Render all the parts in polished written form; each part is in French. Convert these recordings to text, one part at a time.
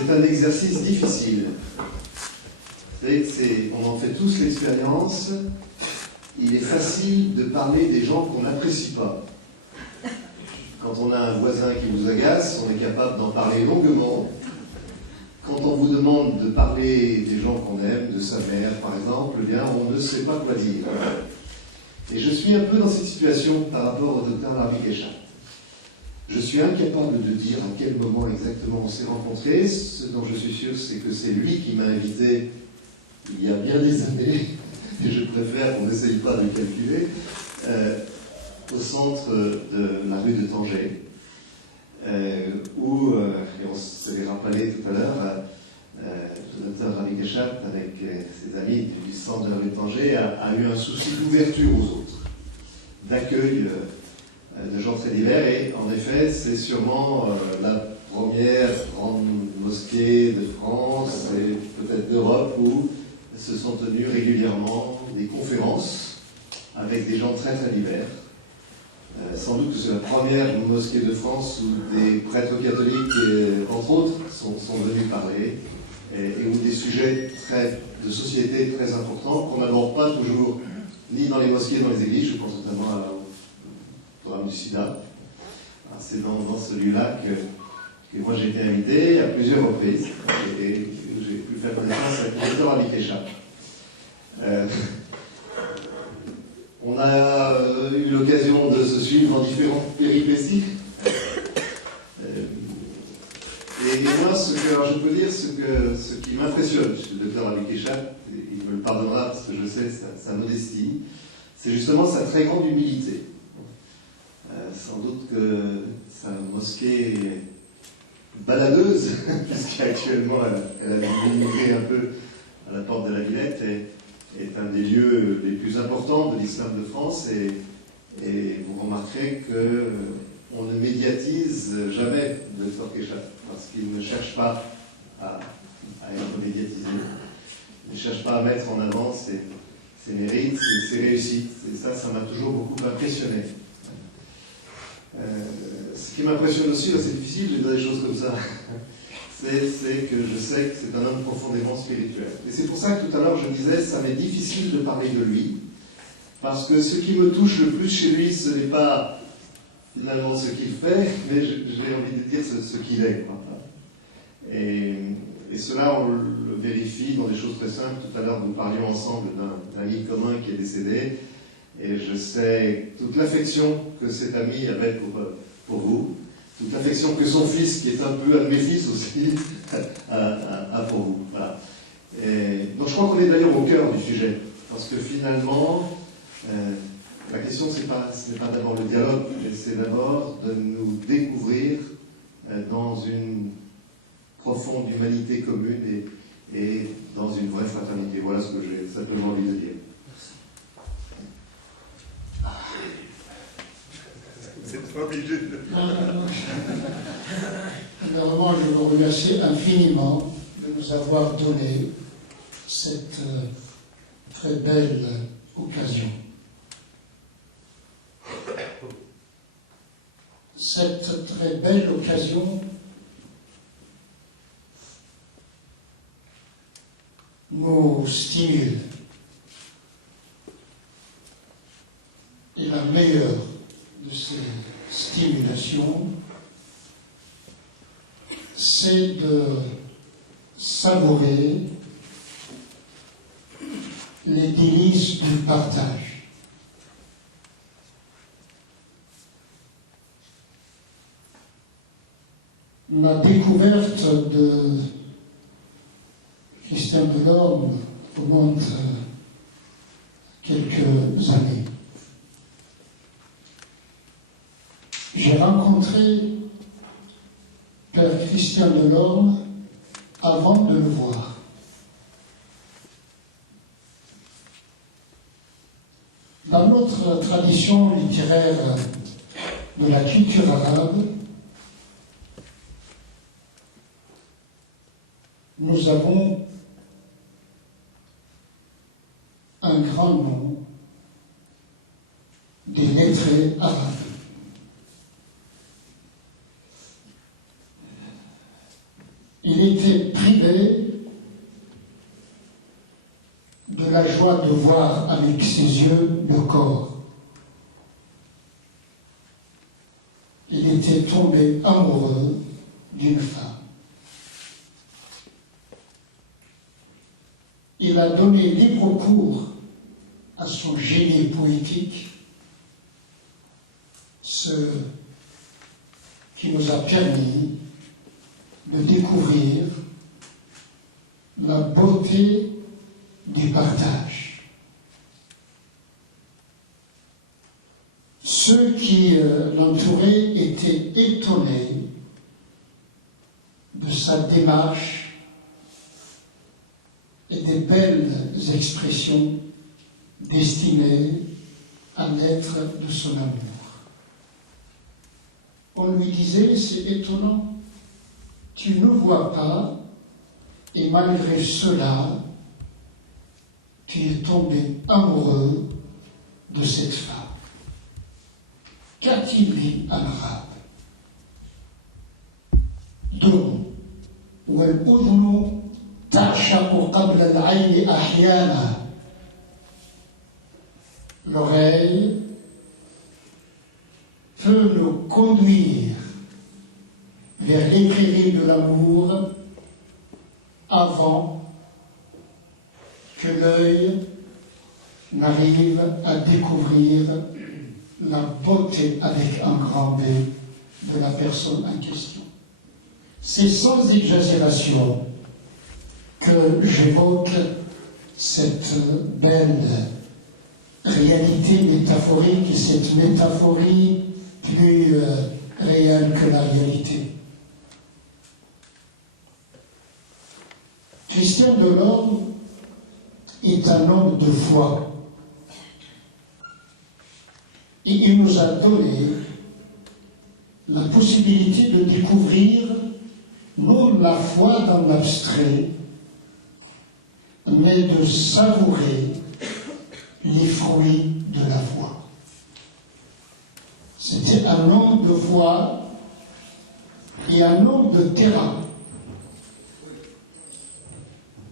C'est un exercice difficile. On en fait tous l'expérience. Il est facile de parler des gens qu'on n'apprécie pas. Quand on a un voisin qui vous agace, on est capable d'en parler longuement. Quand on vous demande de parler des gens qu'on aime, de sa mère par exemple, eh bien, on ne sait pas quoi dire. Et je suis un peu dans cette situation par rapport au docteur Larvik Eshach. Je suis incapable de dire à quel moment exactement on s'est rencontrés. Ce dont je suis sûr, c'est que c'est lui qui m'a invité il y a bien des années, et je préfère qu'on n'essaye pas de calculer, au centre de la rue de Tanger, où, et on se les rappelait tout à l'heure, le docteur Larvik Eshach, avec ses amis du centre de la rue de Tanger, a eu un souci d'ouverture aux autres, d'accueil de gens très divers, et en effet, c'est sûrement la première grande mosquée de France, et peut-être d'Europe, où se sont tenues régulièrement des conférences avec des gens très très divers. Sans doute que c'est la première mosquée de France où des prêtres catholiques, entre autres, sont venus parler, et où des sujets de société très importants qu'on n'aborde pas toujours, ni dans les mosquées, ni dans les églises. Je pense notamment au programme du sida. C'est dans ce lieu-là que moi j'ai été invité à plusieurs reprises, et j'ai pu faire connaissance avec le docteur Larvik Eshach. On a eu l'occasion de se suivre dans différentes péripéties. Et moi, alors je peux dire ce qui m'impressionne chez le docteur Larvik Eshach, il me le pardonnera parce que je sais sa modestie, c'est justement sa très grande humilité. Sans doute que sa mosquée baladeuse, puisqu'actuellement elle a diminué un peu à la porte de la Villette, est un des lieux les plus importants de l'islam de France, et vous remarquerez qu'on ne médiatise jamais le docteur Eshach, parce qu'il ne cherche pas à être médiatisé, il ne cherche pas à mettre en avant ses mérites, ses réussites, et ça m'a toujours beaucoup impressionné. Ce qui m'impressionne aussi, c'est difficile de dire des choses comme ça, c'est que je sais que c'est un homme profondément spirituel. Et c'est pour ça que tout à l'heure je disais, ça m'est difficile de parler de lui, parce que ce qui me touche le plus chez lui, ce n'est pas finalement ce qu'il fait, mais j'ai envie de dire ce qu'il est. Et cela, on le vérifie dans des choses très simples. Tout à l'heure, nous parlions ensemble d'un ami commun qui est décédé, et je sais toute l'affection que cet ami avait pour vous, toute l'affection que son fils, qui est un peu un de mes fils aussi, a pour vous. Voilà. Donc je crois qu'on est d'ailleurs au cœur du sujet, parce que finalement, la question ce n'est pas d'abord le dialogue, mais c'est d'abord de nous découvrir dans une profonde humanité commune et dans une vraie fraternité. Voilà ce que j'ai simplement envie de dire. Vous n'êtes pas obligé de... Non. Vraiment, je vous remercie infiniment de nous avoir donné cette très belle occasion. Cette très belle occasion nous stimule. Et la meilleure de ces stimulations, c'est de savourer les délices du partage. La découverte de Christian Delorme remonte quelques années. J'ai rencontré Père Christian Delorme avant de le voir. Dans notre tradition littéraire de la culture arabe, nous avons un grand nom des lettrés arabes. il était privé de la joie de voir avec ses yeux le corps. Il était tombé amoureux d'une femme. Il a donné libre cours à son génie poétique, ce qui nous a permis de découvrir la beauté du partage. Ceux qui l'entouraient étaient étonnés de sa démarche et des belles expressions destinées à l'être de son amour. On lui disait, c'est étonnant, tu ne vois pas, et malgré cela, tu es tombé amoureux de cette femme. Qu'a-t-il dit en arabe? Donc, والأذن تعشق قبل العين أحيانا. L'oreille peut nous conduire vers les prairies de l'amour avant que l'œil n'arrive à découvrir la beauté avec un grand B de la personne en question. C'est sans exagération que j'évoque cette belle réalité métaphorique et cette métaphorie plus réelle que la réalité. Christian Delorme est un homme de foi et il nous a donné la possibilité de découvrir non la foi dans l'abstrait, mais de savourer les fruits de la foi. C'était un homme de foi et un homme de terrain.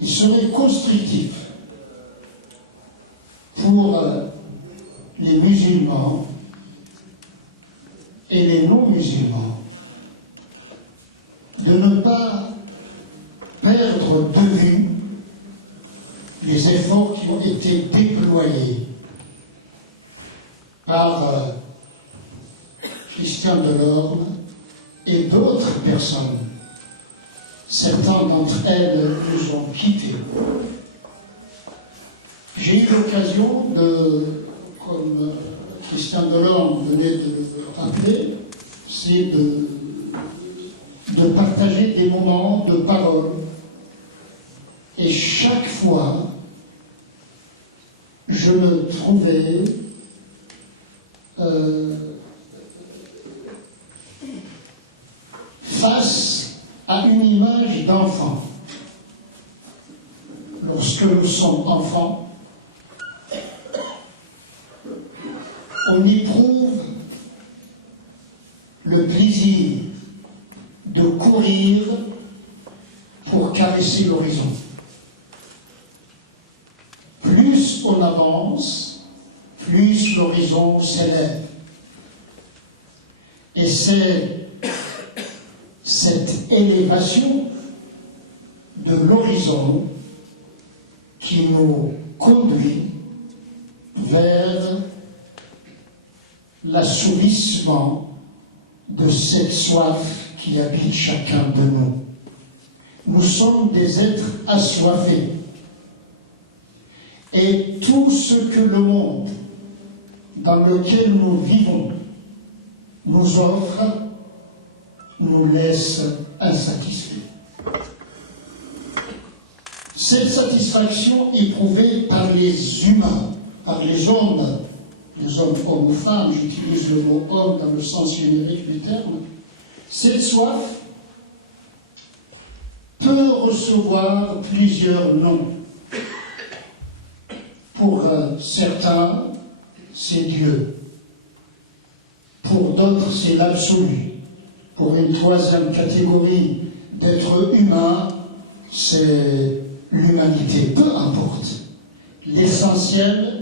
Il serait constructif pour les musulmans et les non-musulmans de ne pas perdre de vue les efforts qui ont été déployés par Christian Delorme et d'autres personnes. Certains d'entre elles nous ont quittés. J'ai eu l'occasion de, comme Christian Delorme venait de le rappeler, c'est de partager des moments de parole. Et chaque fois, je me trouvais face à une image d'enfant. Lorsque nous sommes enfants, on éprouve le plaisir de courir pour caresser l'horizon. Plus on avance, plus l'horizon s'élève. Et c'est cette élévation de l'horizon qui nous conduit vers l'assouvissement de cette soif qui habite chacun de nous. Nous sommes des êtres assoiffés. Et tout ce que le monde dans lequel nous vivons nous offre nous laisse insatisfaits. Cette satisfaction éprouvée par les humains, par les hommes hommes ou femmes, j'utilise le mot homme dans le sens générique du terme, cette soif peut recevoir plusieurs noms. Pour certains, c'est Dieu. Pour d'autres, c'est l'absolu. Pour une troisième catégorie d'être humain, c'est l'humanité, peu importe. L'essentiel,